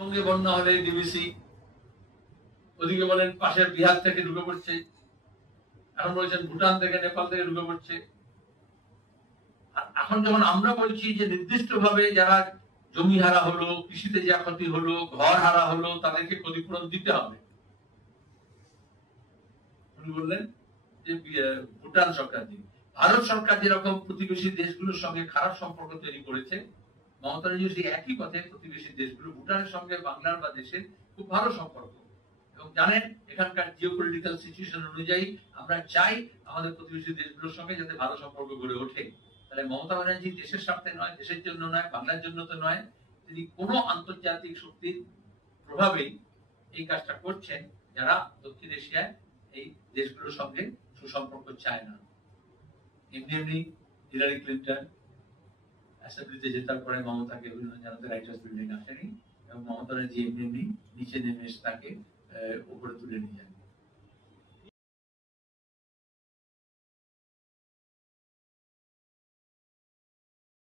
সঙ্গে বন্যা হলে ডিবিসি, ওদিকে বলেন পাশের বিহার থেকে ঢুকে পড়ছে, এখন বলছেন ভুটান থেকে নেপাল থেকে ঢুকে পড়ছে। এখন যখন আমরা বলছি যে নির্দিষ্ট ভাবে যারা জমি হারা হলো, কৃষিতে যা ক্ষতি হলো, ঘর হারা হলো, তাদেরকে ক্ষতিপূরণ দিতে হবে, উনি বললেন যে ভুটান সরকার দিন। ভারত সরকার যেরকম প্রতিবেশী দেশগুলোর সঙ্গে খারাপ সম্পর্ক তৈরি করেছে, মমতা ব্যানার্জি সেই একই পথে প্রতিবেশী দেশগুলো, ভুটানের সঙ্গে বাংলার বা দেশের খুব ভালো সম্পর্ক। এবং জানেন এখানকার জিওপলিটিক্যাল সিচুয়েশন অনুযায়ী আমরা চাই আমাদের প্রতিবেশী দেশগুলোর সঙ্গে যাতে ভালো সম্পর্ক গড়ে ওঠে। তাহলে মমতা ব্যানার্জি দেশের স্বার্থে নয়, দেশের জন্য নয়, বাংলার জন্য তো নয়, তিনি কোনো আন্তর্জাতিক শক্তির প্রভাবেই এই কাজটা করছেন, যারা দক্ষিণ এশিয়ায় এই দেশগুলোর সঙ্গে সুসম্পর্ক চায় না। এমনি এমনি হিলারি ক্লিন্টন অ্যাসেম্বলিতে জেতার পরে মমতাকে অভিনন্দন জানাতে রাইটার্স বিল্ডিং আসেনি, এবং মমতা ব্যানার্জি এমনি এমনি নিচে নেমে এসে তাকে উপরে তুলে নিয়ে যান।